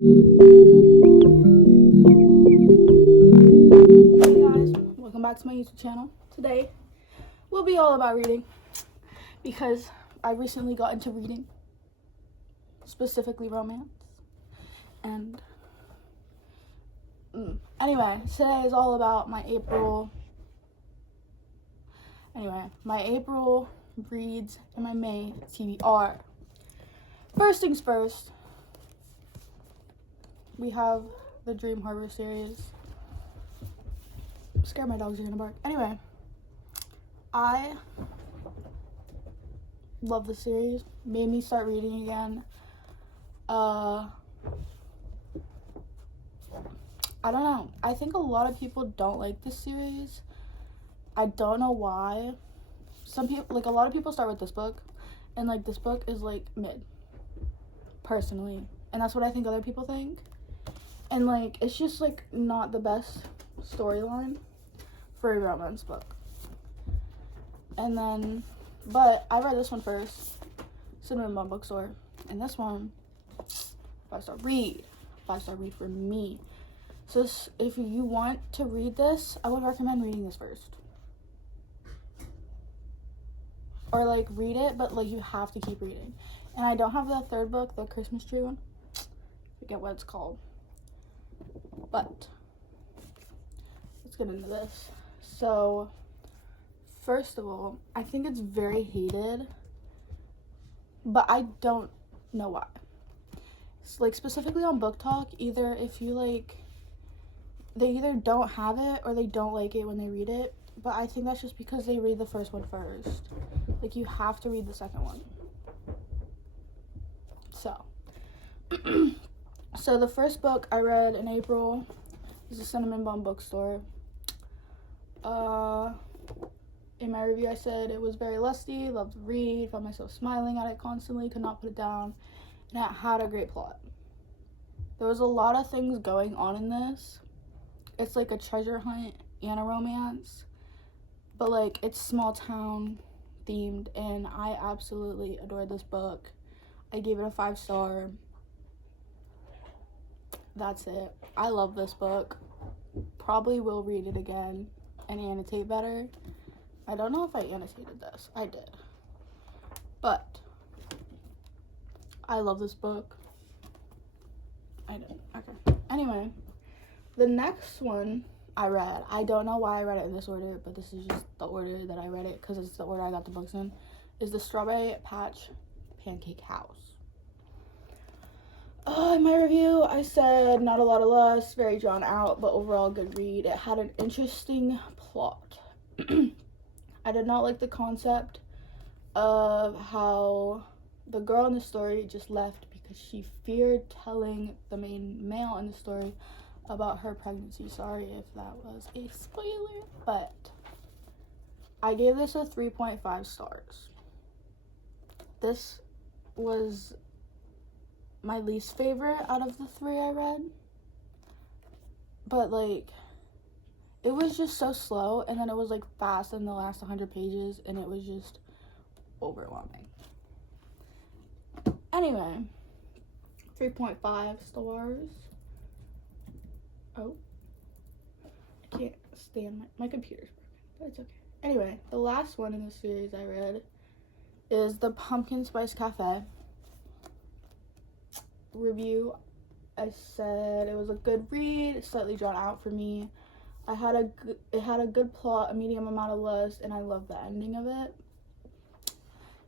Hey guys, welcome back to my YouTube channel. Today will be all about reading because I recently got into reading, specifically romance. And anyway, today is all about my April reads and my May TBR. First things first, we have the Dream Harbor series. I'm scared my dogs are gonna bark. Anyway, I love the series. Made me start reading again. I don't know. I think a lot of people don't like this series. I don't know why. Some people, like a lot of people start with this book, and like this book is like mid, personally. And that's what I think other people think. And like it's just like not the best storyline for a romance book. And then, but I read this one first, Cinnamon Bun Bookstore, and this one, 5-star read for me. So if you want to read this, I would recommend reading this first. Or like read it, but like you have to keep reading. And I don't have the third book, the Christmas tree one. Forget what it's called. But let's get into this. So first of all, I think it's very hated, but I don't know why. It's like specifically on Book Talk, either if you like, they either don't have it or they don't like it when they read it. But I think that's just because they read the first one first. Like you have to read the second one. So, so the first book I read in April is the Cinnamon Bun Bookstore. In my review I said it was very lusty, loved to read, found myself smiling at it constantly, could not put it down, and it had a great plot. There was a lot of things going on in this. It's like a treasure hunt and a romance, but like it's small town themed, and I absolutely adored this book. I gave it a 5-star. That's it. I love this book. Probably will read it again and annotate better. I don't know if I annotated this. I did. But I love this book. I did. Okay. Anyway, the next one I read, I don't know why I read it in this order, but this is just the order that I read it because it's the order I got the books in, is the Strawberry Patch Pancake House. In my review, I said not a lot of lust, very drawn out, but overall good read. It had an interesting plot. I did not like the concept of how the girl in the story just left because she feared telling the main male in the story about her pregnancy. Sorry if that was a spoiler, but I gave this a 3.5 stars. This was my least favorite out of the 3 I read, but like it was just so slow, and then it was like fast in the last 100 pages, and it was just overwhelming. Anyway, 3.5 stars. Oh, I can't stand my computer's broken, but it's okay. Anyway, the last one in the series I read is the Pumpkin Spice Cafe. Review, I said it was a good read, slightly drawn out for me. It had a good plot, a medium amount of lust, and I loved the ending of it.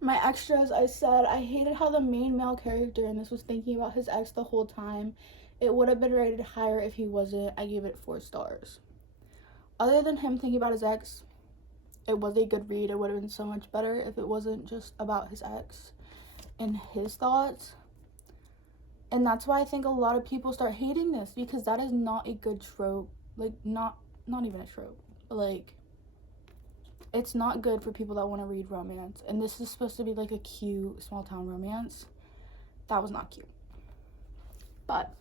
My extras, I said I hated how the main male character in this was thinking about his ex the whole time. It would have been rated higher if he wasn't. I gave it 4 stars. Other than him thinking about his ex, it was a good read. It would have been so much better if it wasn't just about his ex and his thoughts. And that's why I think a lot of people start hating this, because that is not a good trope. Like, not even a trope. Like, it's not good for people that want to read romance. And this is supposed to be like a cute small town romance. That was not cute. But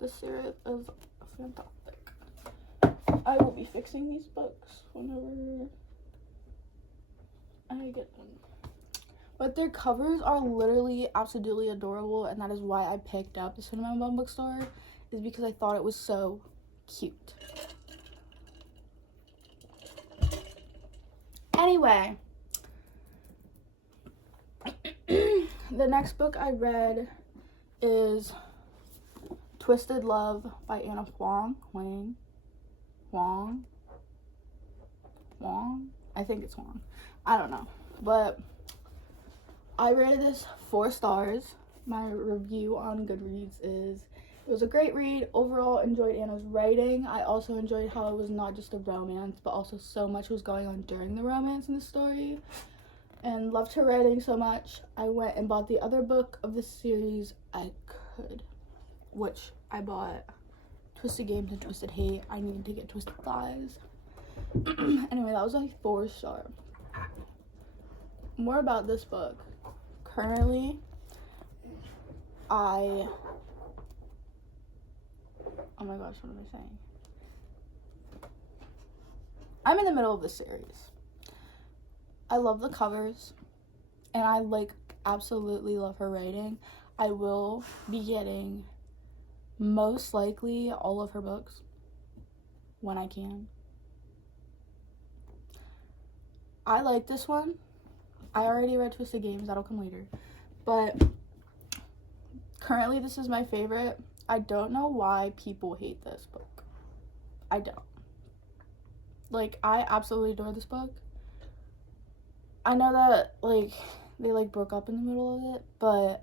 this series is fantastic. I will be fixing these books whenever I get them. But their covers are literally absolutely adorable, and that is why I picked up the Cinnamon Bun Bookstore, is because I thought it was so cute. Anyway, the next book I read is Twisted Love by Anna Huang. I think it's Huang. I don't know. But I rated this 4 stars. My review on Goodreads is, it was a great read. Overall, enjoyed Anna's writing. I also enjoyed how it was not just a romance, but also so much was going on during the romance in the story. And loved her writing so much. I went and bought the other book of the series I could, which I bought Twisted Games and Twisted Hate. I needed to get Twisted Lies. Anyway, that was like 4 star. More about this book. Currently, oh my gosh, what am I saying? I'm in the middle of the series. I love the covers, and I absolutely love her writing. I will be getting most likely all of her books when I can. I like this one. I already read Twisted Games, that'll come later. But currently this is my favorite. I don't know why people hate this book. I don't. I absolutely adore this book. I know that, they, broke up in the middle of it, but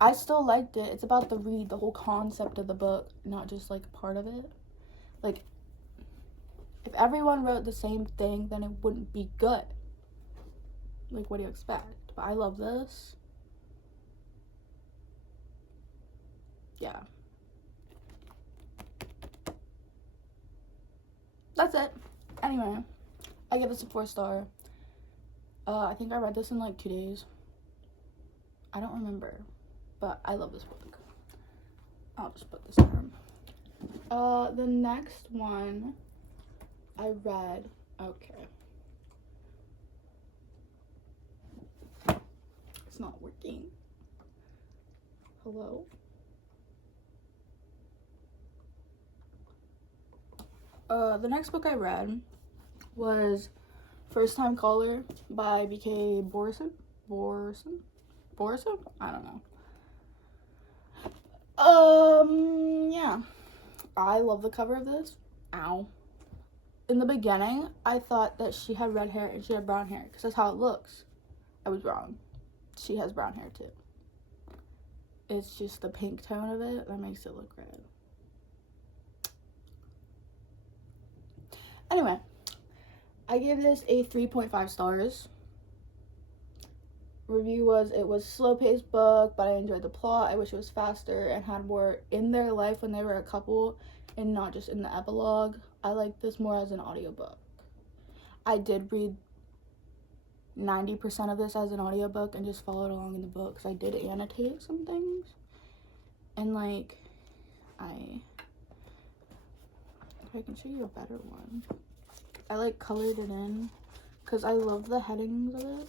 I still liked it. It's about the read, the whole concept of the book, not just, part of it. If everyone wrote the same thing, then it wouldn't be good. What do you expect? But I love this. Yeah. That's it. Anyway, I give this a 4 star. I think I read this in 2 days. I don't remember, but I love this book. I'll just put this down. The next one I read, okay. It's not working. Hello? The next book I read was First Time Caller by B.K. Borison? I don't know. Yeah. I love the cover of this. Ow. In the beginning, I thought that she had red hair and she had brown hair, because that's how it looks. I was wrong. She has brown hair too. It's just the pink tone of it that makes it look red. Anyway, I gave this a 3.5 stars. Review was, it was slow-paced book, but I enjoyed the plot. I wish it was faster and had more in their life when they were a couple and not just in the epilogue. I like this more as an audiobook. I did read 90% of this as an audiobook and just followed along in the book, because I did annotate some things. And if I can show you a better one. I colored it in because I love the headings of it.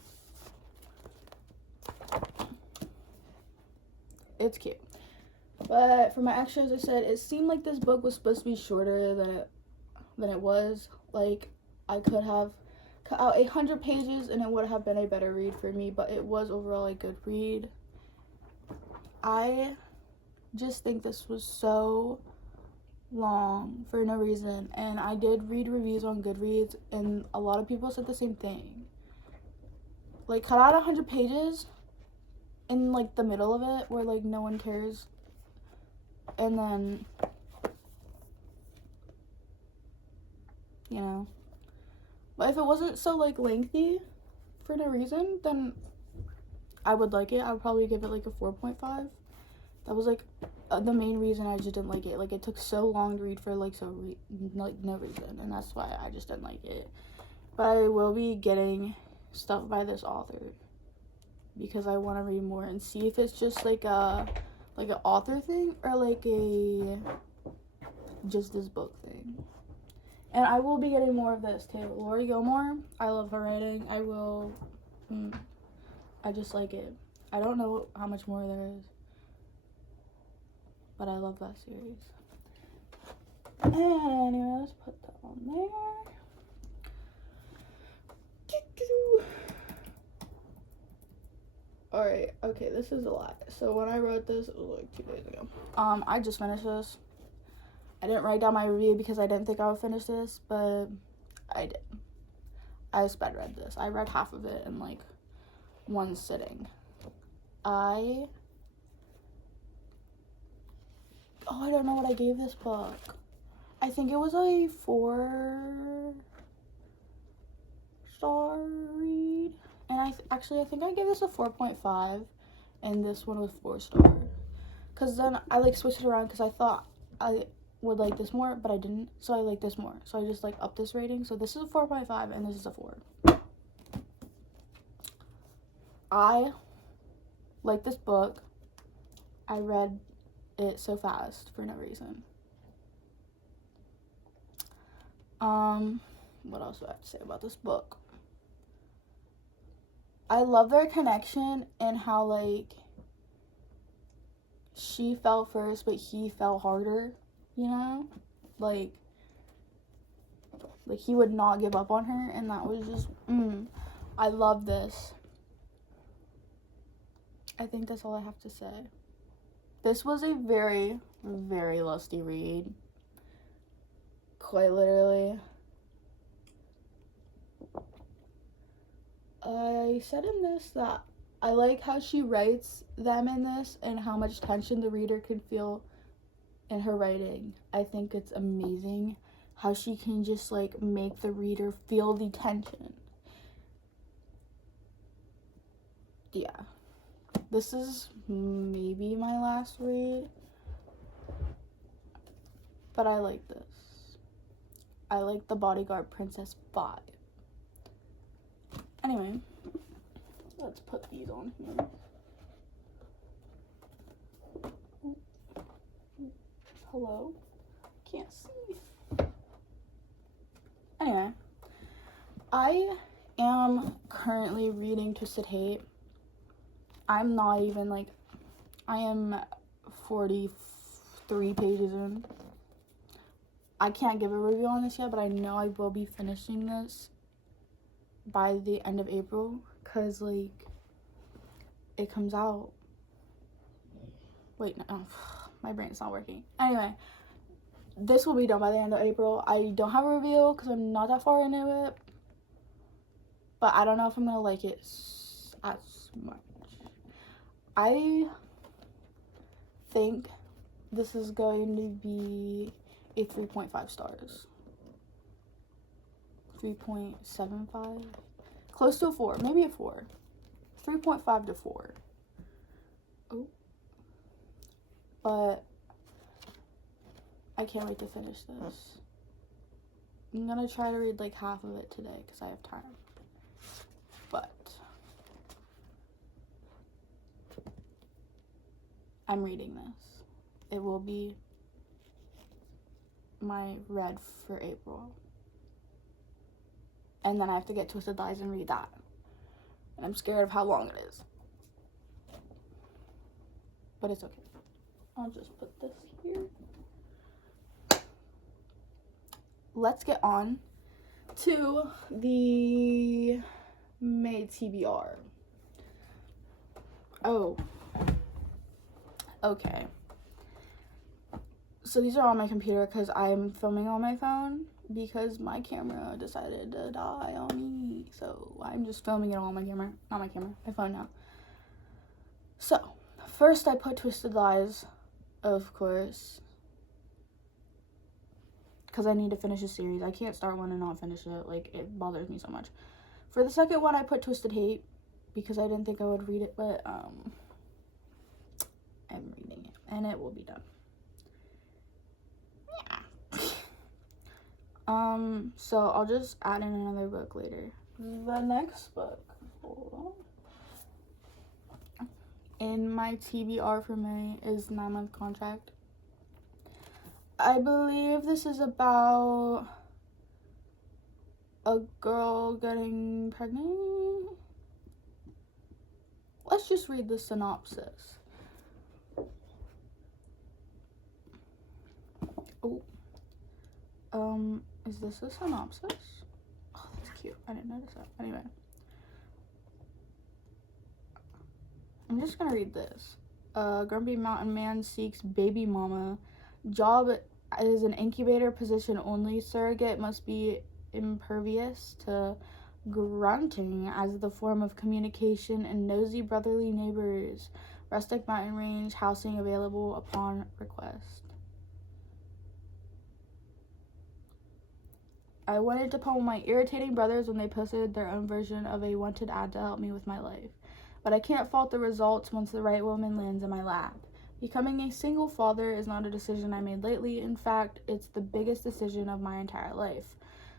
It's cute. But for my extras, I said it seemed like this book was supposed to be shorter than it was. I could have cut out 100 pages and it would have been a better read for me, but it was overall a good read. I just think this was so long for no reason, and I did read reviews on Goodreads and a lot of people said the same thing. Cut out 100 pages in the middle of it where no one cares, and then but if it wasn't so lengthy for no reason, then I would like it. I would probably give it a 4.5. That was the main reason I just didn't like it. It took so long to read for no reason, and that's why I just didn't like it. But I will be getting stuff by this author because I want to read more and see if it's just an author thing or a just this book thing. And I will be getting more of this too. Lori Gilmore, I love her writing. I will I just like it. I don't know how much more there is, but I love that series. Anyway, let's put that on there. Alright, okay, this is a lot. So when I wrote this, it was like 2 days ago. I just finished this. I didn't write down my review because I didn't think I would finish this, but I did. I sped read this. I read half of it in like one sitting. I don't know what I gave this book. I think it was a 4-star read. And I think I gave this a 4.5, and this one was 4-star. Because then I like switched it around because I thought I would like this more, but I didn't. So I like this more. So I just like upped this rating. So this is a 4.5 and this is a 4. I like this book. I read it so fast for no reason. What else do I have to say about this book? I love their connection and how like she fell first but he fell harder, you know? Like he would not give up on her, and that was just I love this. I think that's all I have to say. This was a very, very lusty read. Quite literally. I said in this that I like how she writes them in this and how much tension the reader can feel in her writing. I think it's amazing how she can just like make the reader feel the tension. Yeah. This is maybe my last read, but I like this. I like the Bodyguard Princess vibe. Anyway, let's put these on here. Hello? Can't see. Anyway, I am currently reading Twisted Hate. I'm not even like, I am 43 pages in. I can't give a review on this yet, but I know I will be finishing this by the end of April, because like it comes out, wait, no, my brain's not working. Anyway, this will be done by the end of April. I don't have a review because I'm not that far into it, but I don't know if I'm gonna like it as much. I think this is going to be a 3.5 stars. 3.75, close to a 4, maybe a 4. 3.5 to 4. Oh, but I can't wait to finish this. I'm gonna try to read like half of it today because I have time, but I'm reading this. It will be my read for April. And then I have to get Twisted Lies and read that. And I'm scared of how long it is. But it's okay. I'll just put this here. Let's get on to the May TBR. Oh. Okay. So these are on my computer because I'm filming on my phone, because my camera decided to die on me. So I'm just filming it on my camera. Not my camera, my phone now. So, first I put Twisted Lies, of course, because I need to finish a series. I can't start one and not finish it. Like, it bothers me so much. For the second one, I put Twisted Hate, because I didn't think I would read it, but I'm reading it, and it will be done. So I'll just add in another book later. The next book, hold on, in my TBR for May is 9-month Contract. I believe this is about a girl getting pregnant. let's just read the synopsis. Oh. Is this a synopsis? Oh, that's cute. I didn't notice that. Anyway. I'm just gonna read this. Grumpy mountain man seeks baby mama. Job is an incubator position only. Surrogate must be impervious to grunting as the form of communication and nosy brotherly neighbors. Rustic mountain range housing available upon request. I wanted to pummel my irritating brothers when they posted their own version of a wanted ad to help me with my life. But I can't fault the results once the right woman lands in my lap. Becoming a single father is not a decision I made lately. In fact, it's the biggest decision of my entire life.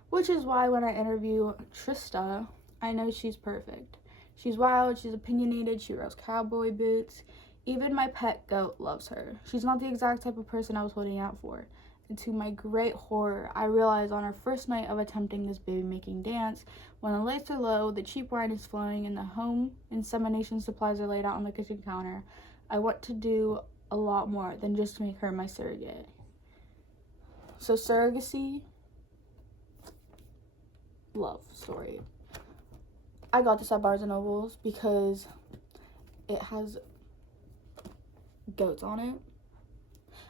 Which is why when I interview Trista, I know she's perfect. She's wild, she's opinionated, she wears cowboy boots. Even my pet goat loves her. She's not the exact type of person I was holding out for. And to my great horror, I realized on our first night of attempting this baby-making dance, when the lights are low, the cheap wine is flowing, and the home insemination supplies are laid out on the kitchen counter, I want to do a lot more than just make her my surrogate. So surrogacy, love story. I got this at Barnes & Nobles because it has goats on it.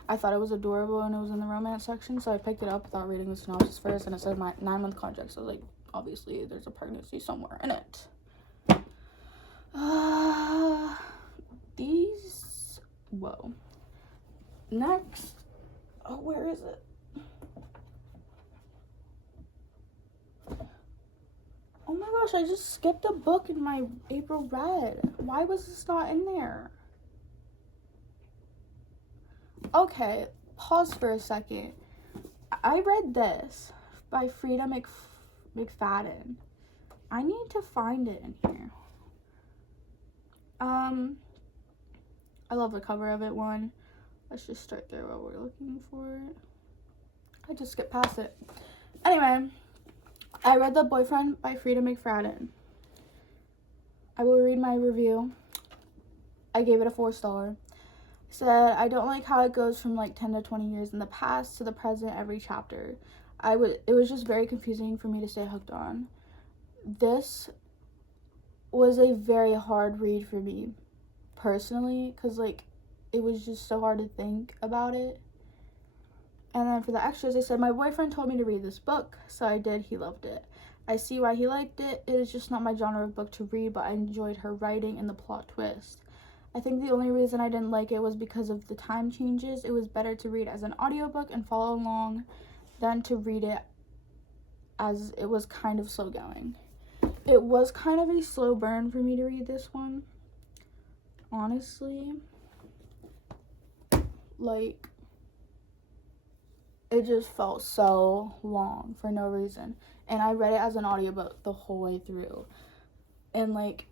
I thought it was adorable and it was in the romance section, so I picked it up without reading the synopsis first, and it said my 9-month contract, so I was like, obviously there's a pregnancy somewhere in it. Whoa. Next, oh, where is it? Oh my gosh, I just skipped a book in my April read. Why was this not in there? Okay, pause for a second. I read this by Frida McFadden. I need to find it in here. I love the cover of it, one. Let's just start there while we're looking for it. I just skipped past it. Anyway, I read The Boyfriend by Frida McFadden. I will read my review. I gave it a 4-star. Said, I don't like how it goes from like 10 to 20 years in the past to the present every chapter. It was just very confusing for me to stay hooked on. This was a very hard read for me, personally, because like it was just so hard to think about it. And then for the extras, they said, my boyfriend told me to read this book, so I did. He loved it. I see why he liked it. It is just not my genre of book to read, but I enjoyed her writing and the plot twist. I think the only reason I didn't like it was because of the time changes. It was better to read as an audiobook and follow along than to read it as it was kind of slow going. It was kind of a slow burn for me to read this one. Honestly. Like, it just felt so long for no reason. And I read it as an audiobook the whole way through. And like,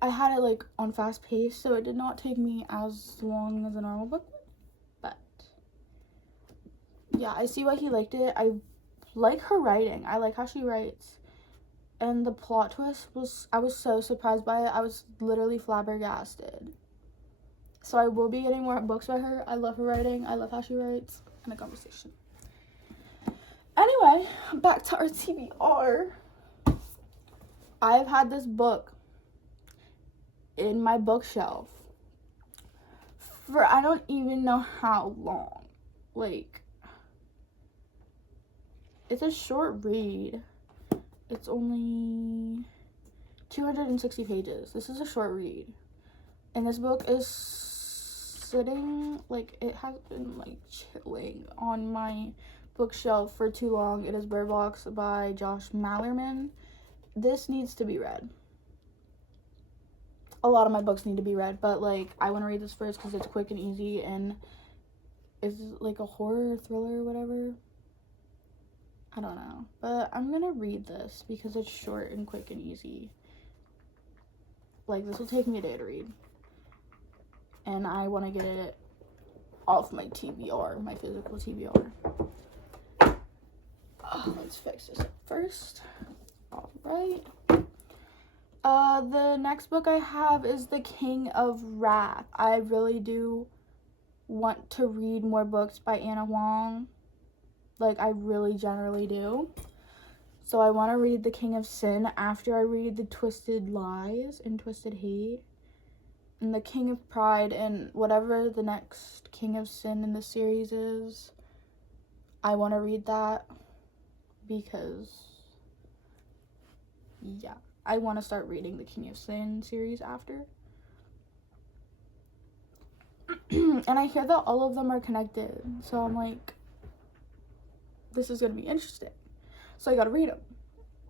I had it like on fast pace, so it did not take me as long as a normal book, but yeah, I see why he liked it. I like her writing. I like how she writes, and the plot twist I was so surprised by it. I was literally flabbergasted. So I will be getting more books by her. I love her writing. I love how she writes, and a conversation. Anyway, back to our TBR. I've had this book in my bookshelf for I don't even know how long. Like, it's a short read. It's only 260 pages. This is a short read. And this book is sitting, like, it has been, like, chilling on my bookshelf for too long. It is Bird Box by Josh Malerman. This needs to be read. A lot of my books need to be read, but like I want to read this first because it's quick and easy, and it's like a horror thriller or whatever. I don't know, but I'm gonna read this because it's short and quick and easy. Like, this will take me a day to read, and I want to get it off my TBR, my physical TBR. Let's fix this up first. All right. The next book I have is The King of Wrath. I really do want to read more books by Anna Huang. Like, I really generally do. So I want to read The King of Sin after I read The Twisted Lies and Twisted Hate and The King of Pride and whatever the next King of Sin in the series is. I want to read that because, yeah, I want to start reading the King of Sin series after. And I hear that all of them are connected, so I'm like, this is gonna be interesting. So I gotta read them.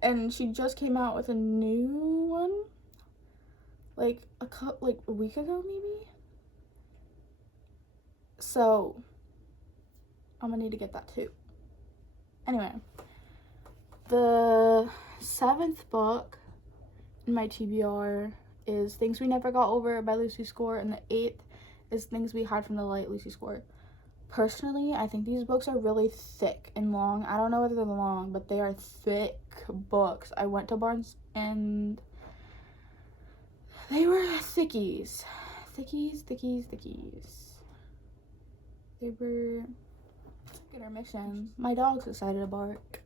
And she just came out with a new one, like a week ago maybe. So I'm gonna need to get that too. Anyway, the 7th book in my TBR is Things We Never Got Over by Lucy Score, and the 8th is Things We Hide from the Light, Lucy Score. Personally, I think these books are really thick and long. I don't know whether they're long, but they are thick books. I went to Barnes and they were thickies. Thickies. They were intermission. My dog's excited to bark.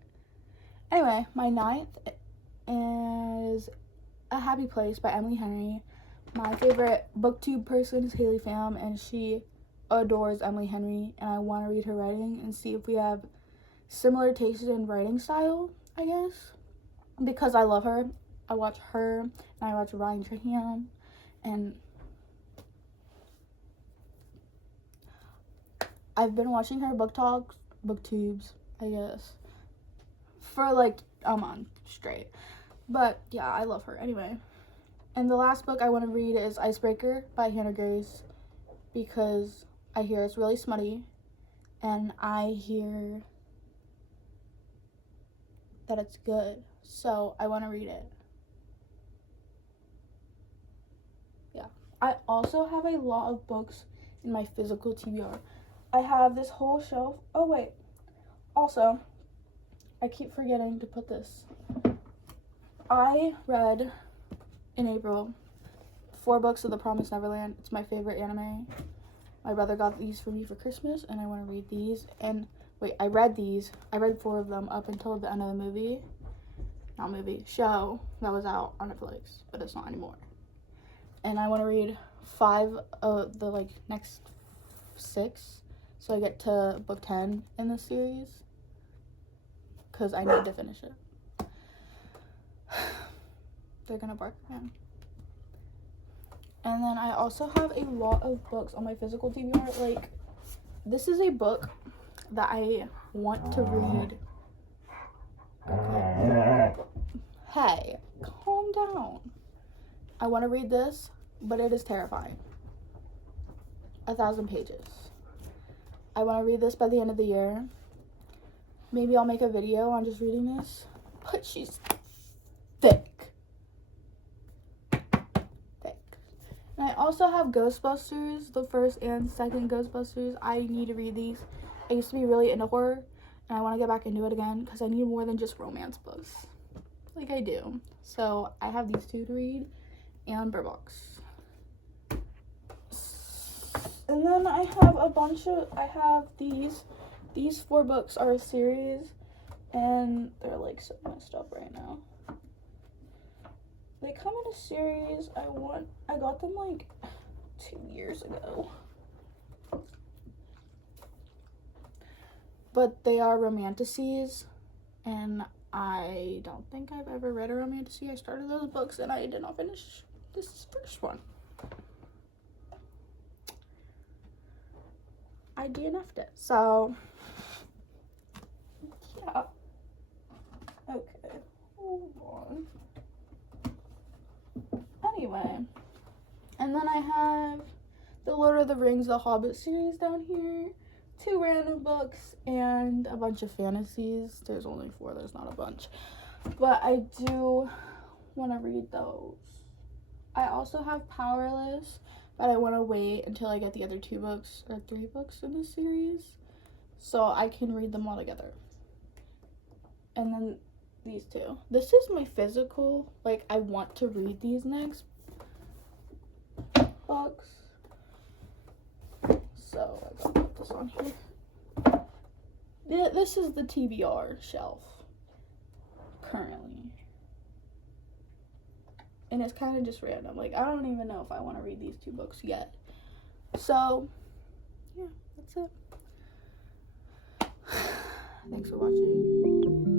Anyway, my 9th is A Happy Place by Emily Henry. My favorite booktube person is Haley Pham, and she adores Emily Henry, and I want to read her writing and see if we have similar tastes in writing style, I guess, because I love her. I watch her, and I watch Ryan Trahan, and I've been watching her booktubes, I guess, for like a month straight. But yeah, I love her. Anyway, and the last book I want to read is Icebreaker by Hannah Grace, because I hear it's really smutty, and I hear that it's good, so I want to read it. Yeah. I also have a lot of books in my physical TBR. I have this whole shelf. Oh, wait. Also, I keep forgetting to put this. I read in April 4 books of The Promised Neverland. It's my favorite anime. My brother got these for me for Christmas, and I want to read these. And wait, I read these. I read 4 of them up until the end of the show that was out on Netflix, but it's not anymore. And I want to read 5 of the next 6, so I get to book 10 in this series, because I need to finish it. They're gonna bark again. And then I also have a lot of books on my physical TBR. Like, this is a book that I want to read. Okay. Hey, calm down. I want to read this, but it is terrifying. 1,000 pages. I want to read this by the end of the year. Maybe I'll make a video on just reading this. But she's thick. And I also have Ghostbusters, the first and second Ghostbusters. I need to read these. I used to be really into horror, and I want to get back into it again because I need more than just romance books. Like I do. So I have these 2 to read, and Bird Box. And then I have these 4 books are a series, and they're like so messed up right now. They come in a series. I got them like 2 years ago. But they are romanticies, and I don't think I've ever read a romantasy. I started those books and I did not finish this first one. I DNF'd it. So, yeah. Okay, hold on. Anyway, and then I have the Lord of the Rings, the Hobbit series down here, 2 random books, and a bunch of fantasies. There's only 4, there's not a bunch. But I do want to read those. I also have Powerless, but I want to wait until I get the other 2 books, or 3 books in this series, so I can read them all together. And then these two. This is my physical, like, I want to read these next books. So I gotta put this on here. Yeah, this is the TBR shelf currently. And it's kind of just random. Like, I don't even know if I want to read these two books yet. So, yeah, that's it. Thanks for watching.